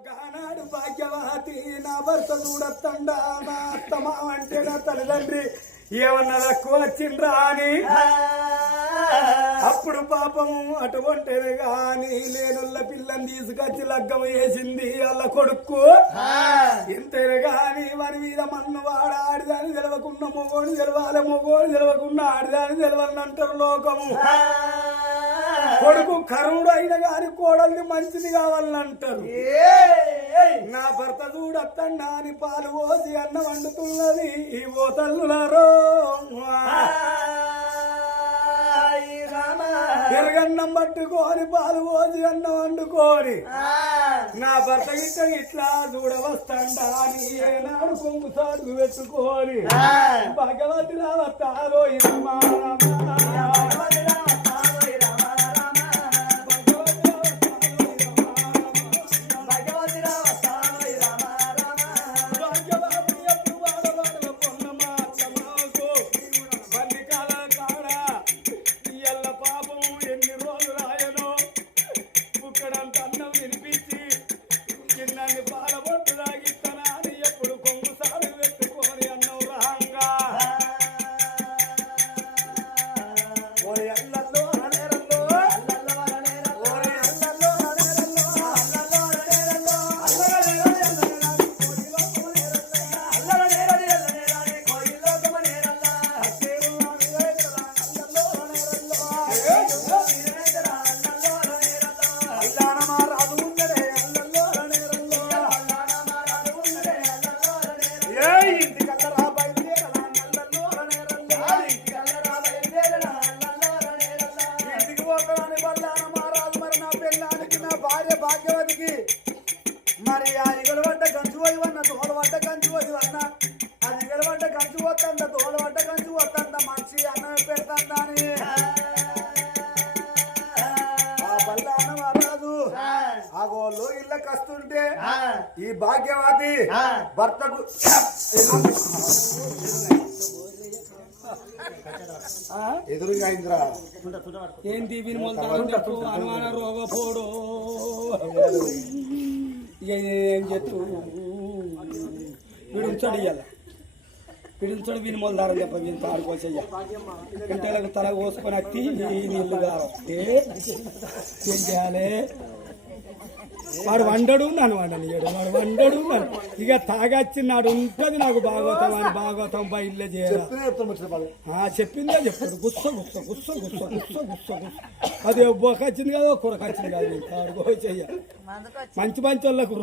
ఒకనాడు భాగ్యవతి నా భర్త చూడత్తండా నా అత్తమా అంటే నా తల్లిదండ్రి ఏమన్నా తక్కువ వచ్చిండ్రా అని అప్పుడు పాపము అటువంటిది గాని లేనుల్ల పిల్లని తీసుకొచ్చి లగ్గం వేసింది వాళ్ళ కొడుకు ఎంతైనా గాని వారి మీద మన్ను వాడ ఆడిదాని తెలవకుండా మొగోని తెలవాలి మొగోని తెలవకుండా ఆడిదాని తెలవాలని అంటారు లోకము. కొడుకు కరువుడు అయిన గాని కోడల్ని మంచిది కావాలంటారు. నా భర్త చూడత్తండా అని పాలు పోసి అన్నం వండుతున్నది ఈ ఓతల్లులారో పెరగన్నం పట్టుకొని పాలు పోసి అన్నం వండుకోని నా భర్త ఇట్లా చూడవస్తాండా అని ఏనాడు కొంగు సాగు పెట్టుకోని భగవతి రావస్తారో ఇమ్మా మరి ఆ ఇగల వంట గంజు పోయివన్న తోల వంట గంజు పోయివన్న అది ఇగల వంట గంజు పోతుందా తోల వంట గంజు పోతుందా మంచి అన్నం పెడతాందా అని ఆ బల్ల అన్నం రాదు ఆ గోళ్ళు ఇళ్ళ కస్తుంటే ఈ భాగ్యవతి భర్తకు ఎదురుగా ఇంద్ర ఏంటి అనుమాన రోగపోడు ఏం చెప్తూ విడుంచాడు ఇయ్యాల విడుంచాడు వీని మొదలారం చెప్ప వీని తాడుకోసయ్యా ఇంటలకు తల కోసుకొని అత్తి నీళ్ళు కావస్తే ఏం చేయాలి వాడు వండడు నన్ను వండనియడు వాడు వండడు నన్ను ఇక తాగచ్చి నాడు ఉంటుంది నాకు భాగవతం అని భాగవతం బయలు చేయాలి చెప్పిందే చెప్తాడు గుస్స గుస్స గుస్స గుస్స గుస్స గుస్స గుస్స అది బొక్క వచ్చింది కదా కూరకు వచ్చింది కాదు తాడుకో చెయ్యాలి మంచి మంచి వాళ్ళకు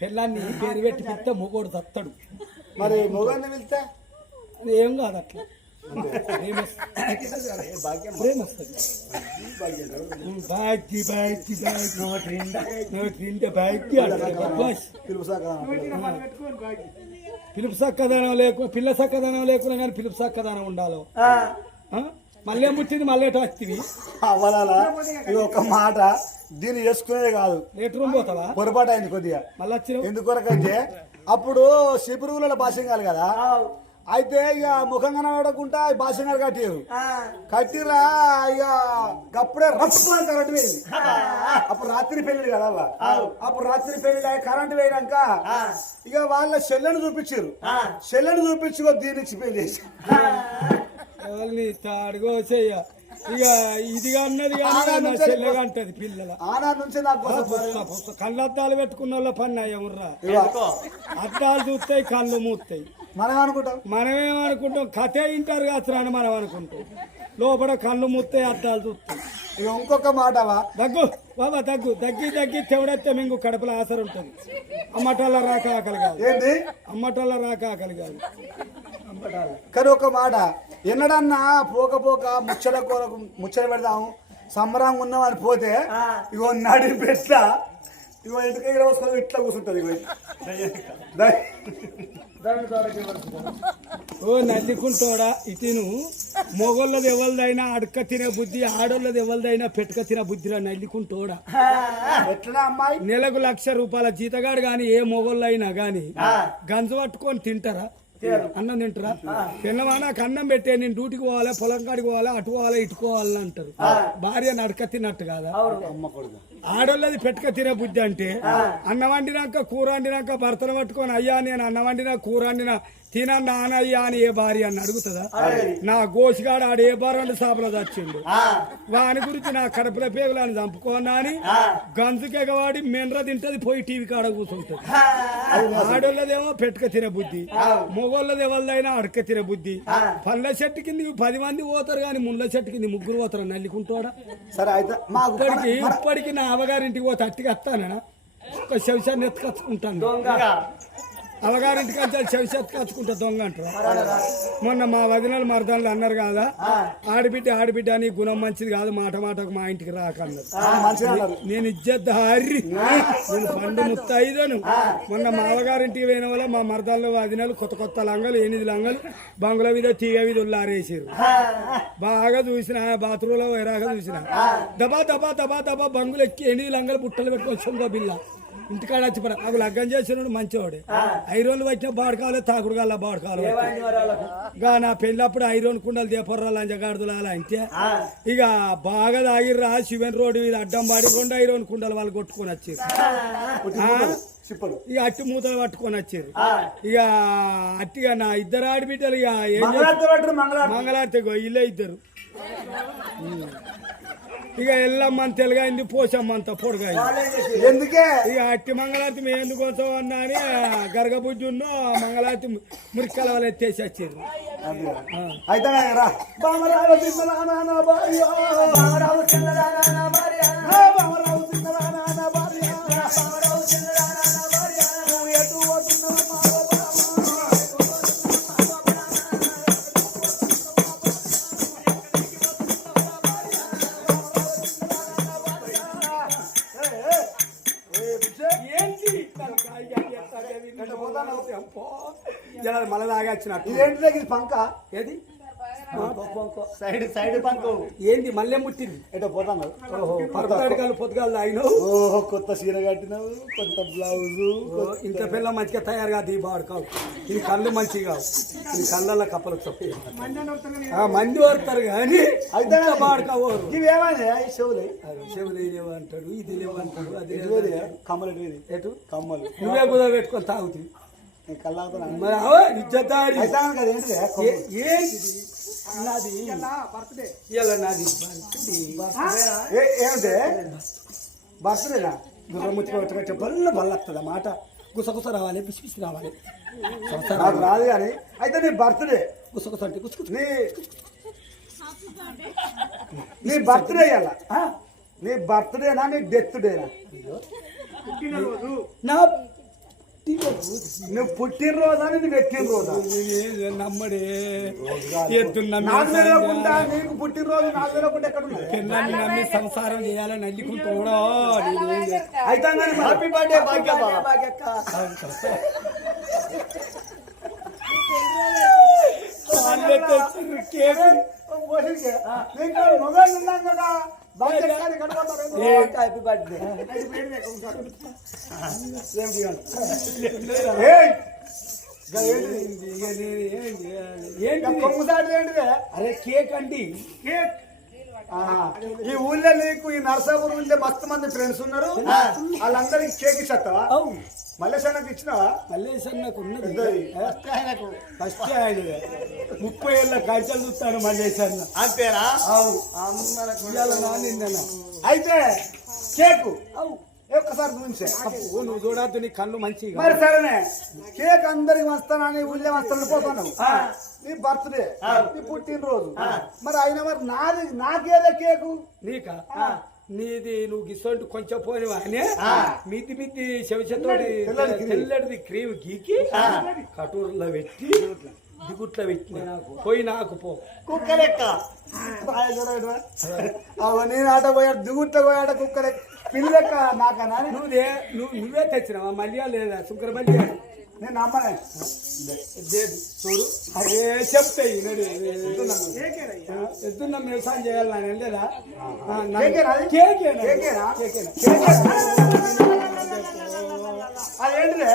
పిల్లాన్ని పేరు పెట్టి పిస్తే మొగోడు తత్తడు మరి మొగాన్ని వెళ్తే ఏం కాదు అట్లా పిలుపు చక్కదనం లేకుండా పిల్ల చక్కదనం లేకుండా కానీ పిలుపు చక్కదనం ఉండాలి. మళ్ళీ ముట్టింది మళ్ళీ వస్తుంది అవ్వాలా ఇది ఒక మాట దీన్ని వేసుకునేది కాదు లేటర్ పోతావా పొరపాటు అయింది కొద్దిగా మళ్ళీ వచ్చిన ఎందుకొరకంటే అప్పుడు శిపురువుల భాషంగాలు కదా అయితే ఇక ముఖం కనబడకుండా భాషంగా కట్టారు కట్టిరా ఇక అప్పుడే రప్పు కరెంట్ పోయింది. అప్పుడు రాత్రి పెళ్లి కదా అప్పుడు రాత్రి పెళ్లి కరెంట్ పోయినాక ఇక వాళ్ళ చెల్లెని చూపించారు చెల్లెని చూపించుకో దీనికి పెళ్లి చేసి అడుగో చెయ్య ఇక ఇదిగా అన్నది కానీ చెల్లెగా అంటది పిల్లల ఆనా నుంచి కళ్ళద్దాలు పెట్టుకున్న వాళ్ళ పని అయ్యముర్రా అద్దాలు చూస్తాయి కళ్ళు మూస్తాయి మనమేమనుకుంటాం కథే వింటారు కాదు అని మనం అనుకుంటాం లోపల కళ్ళు మూస్తాయి అద్దాలు చూస్తాయి. ఇక ఇంకొక మాటవా దగ్గు బాబా దగ్గు దగ్గి తెవడెత్తే మింగు కడుపులో ఆసరు ఉంటుంది. అమ్మటాల రాక ఆకలి కాదు ఏంటి అమ్మటాల రాక ఆకలి కాదు కానీ ఒక మాట ఎన్నడన్నా పోక ముచ్చట పెడదాము సంబరంగా ఉన్నాం అని పోతే ఇగో నడి పెట్ట ఇగో ఇంటికి వస్తుంది ఇట్లా కూర్చుంటుంది ఓ నల్లికుంటోడా ఇటును మొగోళ్ళది ఎవరిదైనా అడక తినే బుద్ధి ఆడోళ్ళది ఎవరిదైనా పెట్టుక తినే బుద్ధిరా నల్లికుంటోడా ఎట్లా అమ్మాయి నెలకు 1,00,000 రూపాయల జీతగాడు గాని ఏ మొగోళ్ళైనా గాని గంజు పట్టుకొని తింటారా అన్నం తింటారా పిల్లవా నాకు అన్నం పెట్టే నేను డ్యూటీకి పోవాలా పొలం కాడికి పోవాలా అటు పోవాలా ఇటుకోవాలని అంటారు భార్య నడక తిన్నట్టు కాదా ఆడోళ్ళది పెట్టుక తినే బుద్ధి అంటే అన్నం వండినాక కూర వండినాక భర్తను పట్టుకొని అయ్యా నేను అన్నం వండినా కూర వండినా తినన్నా అనయ్యా అని ఏ భార్య అని అడుగుతుందా నా గోసిగాడు ఆడు ఏ బారండి సాపలో చచ్చిండు వాని గురించి నా కడుపుల పేగులని చంపుకోనా అని గంజుకెగవాడి మెండ్ర తింటది పోయి టీవీ కాడ కూర్చుంటది ఆడోళ్ళదేమో పెట్టుక తినే బుద్ధి మొగోళ్ళది ఎవరిదైనా అడక తినే బుద్ధి పళ్ళ చెట్టు కింద 10 మంది పోతారు కానీ ముళ్ళ చెట్టు కింద 3 పోతారు నల్లికుంటాడా సరే అయితే ఇప్పటికి నా అవగారింటికి పోతే అట్టికి వస్తానా ఒక శవిషాన్ని ఎత్తుకొచ్చుకుంటాను అవగారింటికి అంతా శవిషత్ కచ్చుకుంటా దొంగ అంటారు మొన్న మా వదినలు మరదలు అన్నారు కదా ఆడబిడ్డ అని గుణం మంచిది కాదు మాట మాటకు మా ఇంటికి రాకన్నారు నేను ఇజ్జద్దారి నేను పండు ముత్తైదను మొన్న మా అవగారింటికి పోయిన వల్ల మా మరదలు వదినలు కొత్త లంగలు 8 లంగలు బంగుల మీద తీగ మీద ఉల్లారేసారు బాగా చూసిన బాత్రూంలో వేరాగా చూసిన దబా దబా దబా దబా బంగులు ఎక్కి 8 లంగలు బుట్టలు పెట్టుకొని సొంత బిల్ల ఇంటికాడ వచ్చి నాకు లగ్గం చేసినాడు మంచివాడు ఐరోన్లు వచ్చిన బాడకాలు తాకుడు గల్లా బాడకాలు నా పెళ్ళప్పుడు ఐరోన్ కుండలు దేపర్రా లంజగాడులా అంతే ఇక బాగా తాగిర్రా శివన్ రోడ్డు మీద అడ్డం పాడి 2 ఐరోన్ కుండలు వాళ్ళు కొట్టుకొని వచ్చారు ఇక అట్టి మూతలు పట్టుకొని వచ్చారు ఇక అట్టిగా నా 2 ఆడబిడ్డలు ఇక ఏం మంగళారతి ఇల్లే 2 ఇక ఎల్లమ్మని తెలుగైంది పోసమ్మంత పొడగైంది ఎందుకే ఇక అట్టి మంగళారతి మేము ఎందుకు వచ్చావు అన్నా అని గరగబుజ్జున్నో మంగళారతి మురికల వాళ్ళు ఎత్తేసి వచ్చారు అయితే మళ్ళీ తాగచ్చినట్టు ఏంటి పంక ఏది సైడ్ పంక ఏంది మళ్ళీ ముట్టింది ఎటో పోతాను పొద్దుగాలు తాగినావు ఓహో కొత్త చీర కట్టినావు కొత్త బ్లౌజు ఇంత పిల్ల మంచిగా తయారు కాదు ఈ బాడు కావు ఇది కళ్ళు మంచిగా కావు ఇది కళ్ళల్లో కప్పలు చెప్పి మంది ఓడతారు కానీ అయితే బాడు కావు ఇవేమైనా చెవులే చెవులు లేవంటాడు ఇది లేవంటాడు అది కమ్మలు ఎటు కమ్మలు నువ్వే కుదా పెట్టుకొని తాగుతుంది నాది నాది ఏమిటే బర్త్డేనా ముచ్చి బల్ల వస్తుంది మాట గుసగుస రావాలి పిసి రావాలి నాకు రాదు కానీ అయితే నీ బర్త్డే గుసగుస అంటే నీ బర్త్డే అలా నీ బర్త్డేనా నీ డెత్ డేనా నా నువ్వు పుట్టినరోజా నీ పెట్టినరోజా నమ్మడే నీకు పుట్టినరోజు నాకు తెలియకుండా ఎక్కడ పెళ్ళాన్ని నమ్మి సంసారం చేయాలని అల్లుకుంటూ అయితే హ్యాపీ బర్త్డే మొబైల్ ఉన్నాం కదా హ్యాపీ బర్త్డే అరే కేక్ అండి కేక్ ఈ ఊళ్ళో నీకు ఈ నరసాపురం ఊళ్ళో మస్తు మంది ఫ్రెండ్స్ ఉన్నారు వాళ్ళందరికి కేక్ ఇచ్చేస్తావా మల్లేశన్నకు ఇచ్చినావా మల్లేశన్నకు ఉన్నది ఫస్ట్ ఆయన 30 ఏళ్ళ కాల్చలు చూస్తాను మల్లేశన్న అంతేనా నిన్న అయితే కేకు ఒక్కసారి చూసే నువ్వు చూడద్దు నీ కళ్ళు మంచి మరి సరేనే కేక్ అందరికి వస్తానని ఊళ్ళో వస్తానని పోతాను నీ బర్త్డే నీ పుట్టినరోజు మరి అయినా మరి నాకేదే కేకు నీకా నీది నువ్వు గిసోంటి కొంచెం పోనివా అని మిద్ది శవిషతోటి తెల్లడిది క్రీమ్ గీకి కటూరులో పెట్టి దిగుట్లో పెట్టిన పోయి నాకు పో కుక్క లెక్క నేను ఆట పోయాడు దిగుట్లో పోయాడ కుక్క లెక్క పిల్ల లెక్క నాకనా నువ్వే తెచ్చినావా మల్లియా లేదా శుక్ర మల్లియా నేను నమ్మనే చూడు అదే చెప్తాయి ఎద్దున్న వ్యవసాయం చేయాలని వెళ్ళేదా అదేంటిదే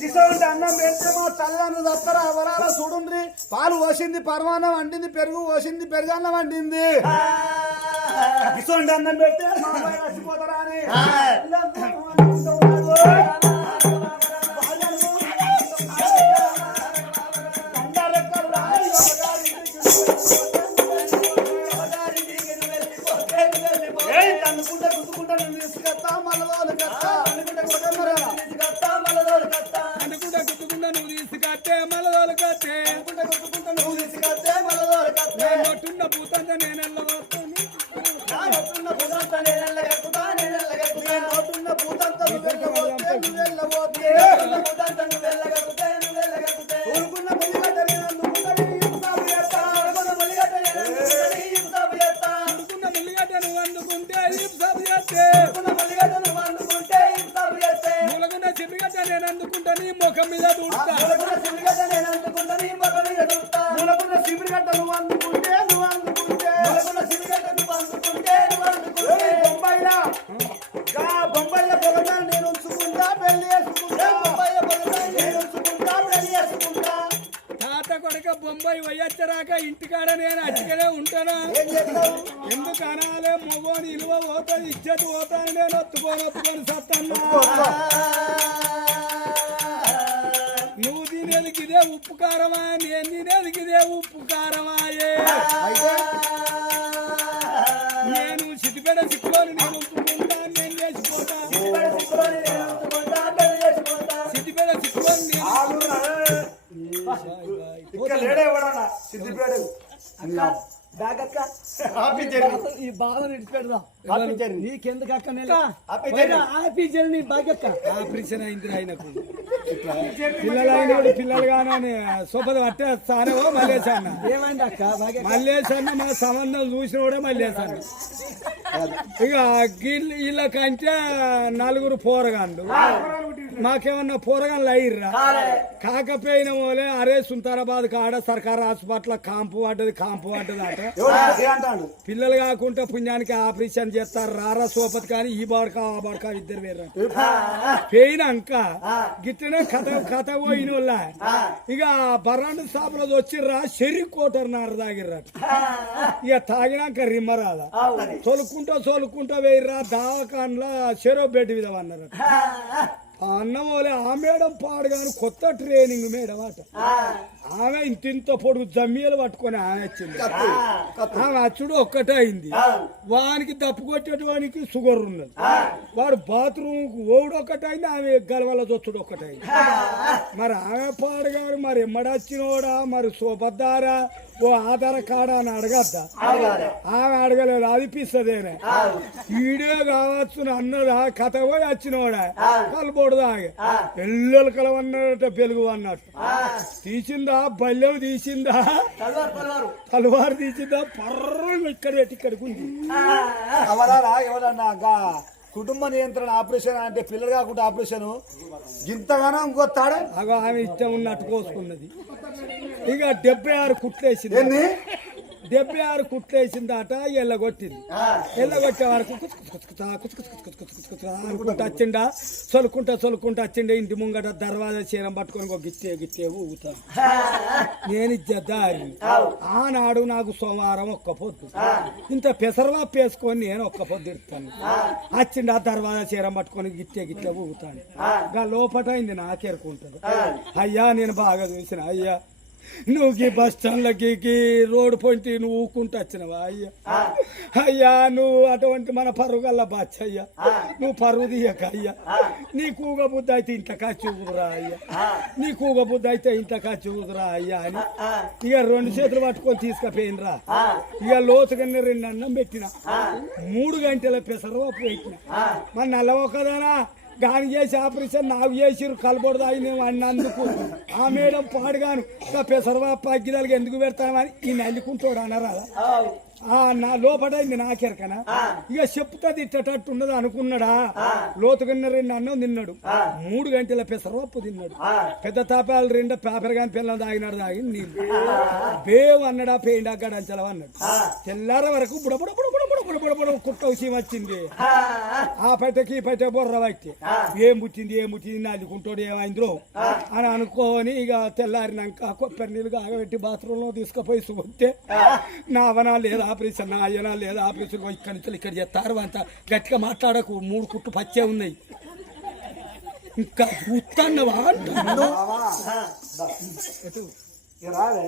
దిశంటే అన్నం పెడితే మా తల్లిదండ్రులు దత్తరా వరాల చూడుండ్రి పాలు పోసింది పరమాన్నం వండింది పెరుగు పోసింది పెరుగన్నం వండింది దిశంటే అన్నం పెడితే మా అబ్బాయి నచ్చిపోతారా అని అనుకుంటా గుర్తుకుంటా నువ్వు తీసుకొస్తా మళ్ళీ కత్తా ముఖం మీద దూడుతా బొంబాయిలో పొగడా నేను ఉంచుకుంటా పెళ్లి చేసుకుంటా తాత కొడుక బొంబాయి వయ్యచ్చరాక ఇంటికాడ నేను అచ్చికనే ఉంటానా ఎందుకు అనాలే మొగోని ఇలువ పోతుంది ఇచ్చేది పోతాను నేను ఒత్తుకొని సత్తన్నా నువ్వు తినేదికి ఇదే ఉప్పు కారమా నేను తినేదికి ఇదే ఉప్పు కారమాయే నేను సిద్దిపేట సిక్కులోని నేను ఉంచుకుంటా నేను చేసిపోతా సిద్దిపేట సిక్కులోని ఈ బాగా విడిచిపెడదాం నీకెందుకు అక్క నీ బాగక్క ఆపరేషన్ అయింది ఆయనకు పిల్లలు కానీ సోపద పట్టే స్థానమో మల్లేశాన్న ఏమైంది అక్క మల్లేశాన్న మా సంబంధం చూసిన కూడా మల్లేశాన్న ఇక వీళ్ళకంటే నలుగురు పోరగాళ్ళు మాకేమన్నా పోరగాళ్ళు అయ్యిర్రా కాకపోయిన వాళ్ళే అరే సుంతారాబాద్ కాడ సర్కారు హాస్పిటల్ కాంపు పడ్డది అట పిల్లలు కాకుండా పుణ్యానికి ఆపరేషన్ చేస్తారు రారా సోపతి కానీ ఈ బాడక ఆ బాడక ఇద్దరు వేరే పోయినాక గిట్టనే కథ పోయిన వాళ్ళ ఇక బరాండు షాపులో వచ్చిర్రా కోటర్ నార తాగిర్రట ఇక తాగినాక రిమ్మరాదా సోలుకుంటా వేయర్రా దావకాన్లా చెరో బెడ్ మీద అన్నారట అన్నమోలే ఆ మేడం పాడుగాను కొత్త ట్రైనింగ్ మేడం అట ఆమె ఇంత పొడుగు జమ్మీలు పట్టుకొని ఆమె వచ్చింది ఆమె అచ్చుడు ఒక్కటే అయింది వానికి దప్పు కొట్టేటవానికి షుగర్ ఉన్నది వాడు బాత్రూమ్ ఓడు ఒక్కటైంది ఆమె గలవల చొచ్చుడు ఒక్కటైంది మరి ఆమె పాడుగారు మరి ఎమ్మడచ్చినోడా మరి సోపద్దారా ఓ ఆధార కాడ అని అడగద్దా ఆమె అడగలేదు అది పిస్తదేనే ఈడే కావచ్చు అన్నదా కథ పోయి వచ్చినోడా కలబోడుదా ఎల్లలు కలవన్నట పెలుగు అన్నట్టు తీసిందా బల్లెం తీసిందా తలవారు తీసిందా పర్ర ఇక్కడికి ఉంది ఎవరన్నా కుటుంబ నియంత్రణ ఆపరేషన్ అంటే పిల్లలు కాకుండా ఆపరేషన్ ఇంతగానో ఇంకొస్తాడు అగో ఆమె ఇష్టం ఉన్నట్టు కోసుకున్నది ఇక 76 కుట్లేసింది 76 కుట్లేసిందట ఎల్లగొట్టింది ఎల్లగొట్టే వరకు అనుకుంటా వచ్చిండా సొలుకుంటా వచ్చిండే ఇంటి ముంగట దర్వాజా చీరం పట్టుకొని ఒక గిట్టే ఊగుతాను నేను దారి ఆనాడు నాకు సోమవారం ఒక్క పొద్దు ఇంత పెసరవాపు వేసుకొని నేను ఒక్క పొద్దు ఇస్తాను వచ్చిండా దర్వాజా చీరం పట్టుకొని గిట్టే ఊగుతాను ఇంకా లోపటైంది నాకెరుకుంటుంది అయ్యా నేను బాగా చూసిన అయ్యా నువ్వు బస్ స్టాండ్లకి రోడ్డు పొంటి నువ్వు ఊకుంటూ వచ్చినవా అయ్యా నువ్వు అటువంటి మన పరుగుల్ల బాచ్ అయ్యా నువ్వు పరుగు తీయక అయ్యా నీ కూగ బుద్ధి అయితే ఇంత చూదురా అయ్యా నీ కూగ బుద్ధి అయితే ఇంత చూదురా అయ్యా అని ఇక 2 చేతులు పట్టుకొని తీసుకుపోయినరా ఇక లోతుగా 2 అన్నం పెట్టిన 3 గంటల పెసరవాపు పెట్టిన మరి నల్లవొక్కదానా గాని చేసి ఆపరేషన్ నాకు చేసిరు కలబొడదు ఆయన అన్నందుకు ఆ మేడం పాడుగాను పెసరవాపు అగ్గిదాలకు ఎందుకు పెడతామని ఈ నల్లుకుంటాడు అన్నారా నా లోపడైంది నాకెరకనా ఇక చెప్తాది ఇట్టటట్టు ఉన్నది అనుకున్నాడా లోతుకున్న 2 అన్నం తిన్నాడు 3 గంటల పెసరపప్పు తిన్నాడు పెద్ద తాపాలు 2 పేపర్ గాని పిల్లలు తాగినాడు తాగి నీళ్ళు బేవ్ అన్నాడా పేండా గడంచలం అన్నాడు తెల్లార వరకు బుడబుడ కుట్ట విషయం వచ్చింది ఆ పైటకి పైట బొర్ర వచ్చి ఏం పుట్టింది నాలుగుంటోడు ఏమైందో అని అనుకోని ఇక తెల్లారినాక కొబ్బరి నీళ్ళు ఆగబెట్టి బాత్రూమ్ లో తీసుకుపోయి చూస్తే నా అవనా లేదా ఆపరేషన్ నా అయ్యనా లేదా ఆపరేషన్ ఇక్కడి నుంచి ఇక్కడ చేస్తారు అంత గట్టిగా మాట్లాడకు 3 కుట్టు పచ్చే ఉన్నాయి ఇంకా చూస్తాన్నవా రాలే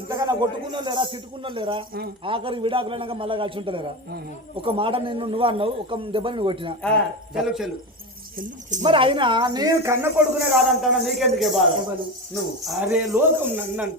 ఇంతకన్నా కొట్టుకున్నా లేరా తిట్టుకున్నా లేరా ఆఖరి విడాకులైనాక మళ్ళా కలిసి ఉంటలేరా ఒక మాట నువ్వు అన్నావు ఒక దెబ్బని కొట్టినా చెల్లు మరి అయినా నేను కన్న కొడుకునే కాదంటానా నీకెందుకే బాధ నువ్వు అరే లోకం నన్ను